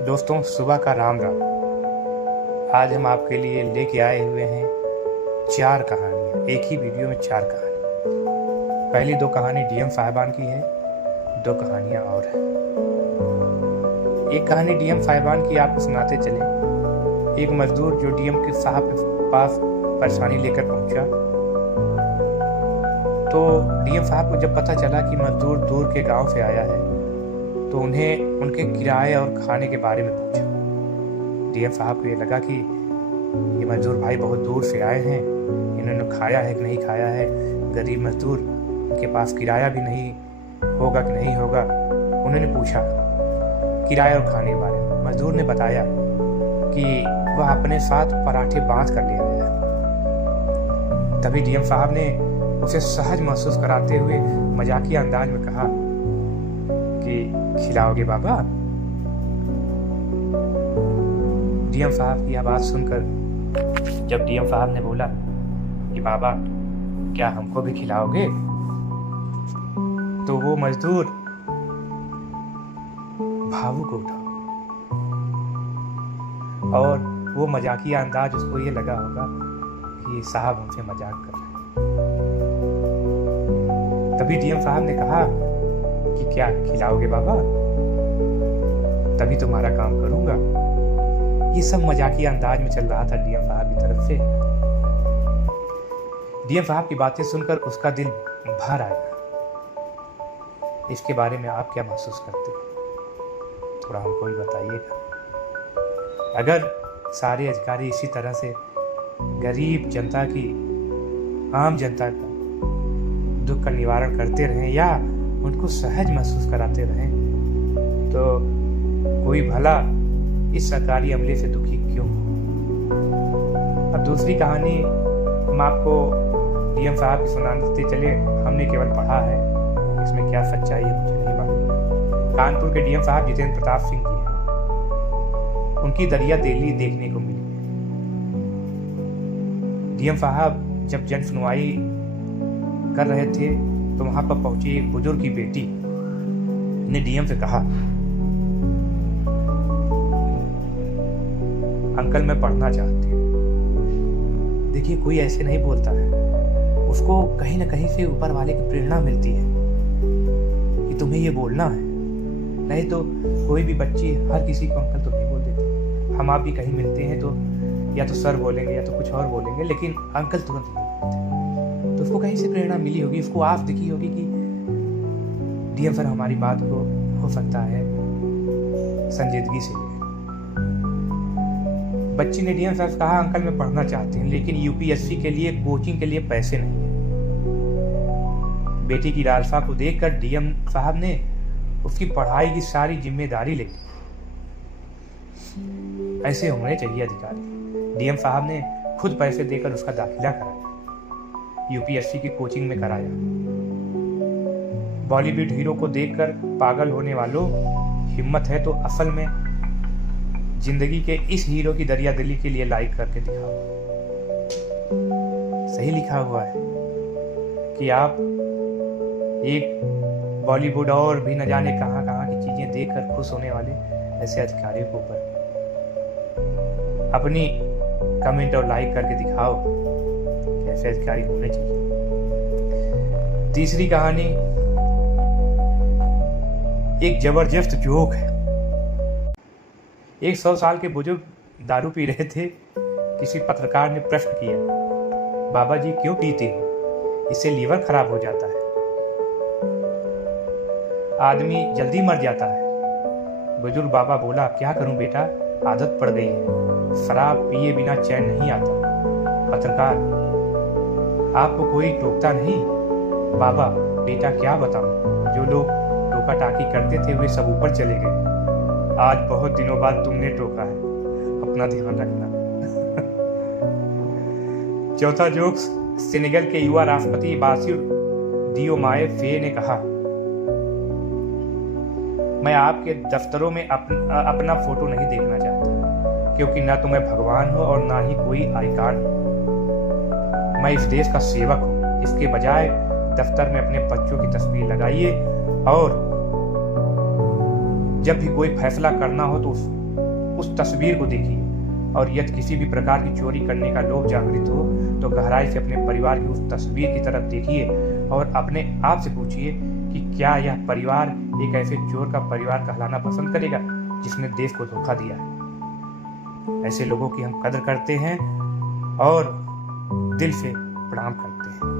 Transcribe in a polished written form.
दोस्तों, सुबह का राम राम। आज हम आपके लिए लेके आए हुए हैं 4 कहानियाँ, एक ही वीडियो में 4 कहानी। पहली 2 कहानी डीएम साहिबान की है, 2 कहानियाँ और हैं। एक कहानी डीएम साहिबान की आपको सुनाते चले। एक मजदूर जो डीएम के साहब के पास परेशानी लेकर पहुंचा, तो डीएम साहब को जब पता चला कि मजदूर दूर के गांव से आया है, तो उन्हें उनके किराए और खाने के बारे में पूछा। डीएम साहब को ये लगा कि ये मजदूर भाई बहुत दूर से आए हैं, इन्होंने खाया है कि नहीं खाया है, गरीब मजदूर, इनके पास किराया भी नहीं होगा कि नहीं होगा। उन्होंने पूछा किराए और खाने के बारे में। मजदूर ने बताया कि वह अपने साथ पराठे बांध कर ले आया है। तभी डीएम साहब ने उसे सहज महसूस कराते हुए मजाकिया अंदाज में कहा कि खिलाओगे बाबा? डीएम साहब की आवाज सुनकर जब डीएम साहब ने बोला कि बाबा क्या हमको भी खिलाओगे, तो वो मजदूर भावुक उठा और वो मजाकिया अंदाज उसको ये लगा होगा कि साहब हमसे मजाक कर रहे हैं। तभी डीएम साहब ने कहा कि क्या खिलाओगे बाबा? तभी तुम्हारा काम करूंगा। ये सब मजाकिया अंदाज में चल रहा था डीएम साहब की तरफ से। डीएम साहब की बातें सुनकर उसका दिल भर आया। इसके बारे में आप क्या महसूस करते हैं? थोड़ा हमको भी बताइएगा। अगर सारे अधिकारी इसी तरह से गरीब जनता की, आम जनता का दुख का निवारण करते रहें या उनको सहज महसूस कराते रहें, तो कोई भला इस सरकारी अमले से दुखी क्यों? अब दूसरी कहानी हम आपको डीएम साहब की सुनाते चले। हमने केवल पढ़ा है, इसमें क्या सच्चाई है मुझे नहीं मालूम। कानपुर के डीएम साहब जितेंद्र प्रताप सिंह जी हैं। उनकी दरिया दिल्ली देखने को मिली। डीएम साहब जब जन सुनवाई कर रहे थे, तो वहां पर पहुंची एक बुजुर्ग की बेटी ने डीएम से कहा, अंकल मैं पढ़ना चाहती हूँ। देखिए, कोई ऐसे नहीं बोलता है, उसको कहीं ना कहीं से ऊपर वाले की प्रेरणा मिलती है कि तुम्हें ये बोलना है। नहीं तो कोई भी बच्ची हर किसी को अंकल तो नहीं बोल देती। हम आप भी कहीं मिलते हैं तो या तो सर बोलेंगे या तो कुछ और बोलेंगे, लेकिन अंकल तुरंत नहीं बोलते। तो उसको कहीं से प्रेरणा मिली होगी, उसको आस दिखी होगी कि डीएम सर हमारी बात को हो सकता है संजीदगी से ले। बच्ची ने डीएम साहब से कहा, अंकल मैं पढ़ना चाहती हूँ, लेकिन यूपीएससी के लिए कोचिंग के लिए पैसे नहीं है। बेटी की लालसा को देखकर डीएम साहब ने उसकी पढ़ाई की सारी जिम्मेदारी ले ली। ऐसे होने चाहिए अधिकारी। डीएम साहब ने खुद पैसे देकर उसका दाखिला कराया, यूपीएससी की कोचिंग में कराया। बॉलीवुड हीरो को देखकर पागल होने वालों, हिम्मत है तो असल में जिंदगी के इस हीरो की दरिया दिली के लिए लाइक करके दिखाओ। सही लिखा हुआ है कि आप एक बॉलीवुड और भी न जाने कहां कहां की चीजें देखकर खुश होने वाले ऐसे अधिकारियों के ऊपर अपनी कमेंट और लाइक करके दिखाओ कि ऐसे अधिकारी होने चाहिए। तीसरी कहानी एक जबरदस्त जोक है। एक 100 साल के बुजुर्ग दारू पी रहे थे। किसी पत्रकार ने प्रश्न किया, बाबा जी क्यों पीते हो? इससे लीवर खराब हो जाता है, आदमी जल्दी मर जाता है। बुजुर्ग बाबा बोला, क्या करूं बेटा, आदत पड़ गई है, शराब पिए बिना चैन नहीं आता। पत्रकार, आपको कोई टोकता नहीं? बाबा, बेटा क्या बताऊं, जो लोग टोका टाकी करते थे वे सब ऊपर चले गए। आज बहुत दिनों बाद तुमने टोका है, अपना ध्यान रखना। चौथा जोक्स, सेनेगल के युवा राष्ट्रपति बासिर डियोमाए फे ने कहा, मैं आपके दफ्तरों में अपना फोटो नहीं देखना चाहता, क्योंकि ना तो मैं भगवान हूं और ना ही कोई आई कार्ड। मैं इस देश का सेवक हूं। इसके बजाय दफ्तर में अपने बच्चों की तस्वीर लगाइए और जब भी कोई फैसला करना हो तो उस तस्वीर को देखिए, और यदि किसी भी प्रकार की चोरी करने का लोभ जागृत हो तो गहराई से अपने परिवार की उस तस्वीर की तरफ देखिए और अपने आप से पूछिए कि क्या यह परिवार एक ऐसे चोर का परिवार कहलाना पसंद करेगा जिसने देश को धोखा दिया है। ऐसे लोगों की हम कदर करते हैं और दिल से प्रणाम करते हैं।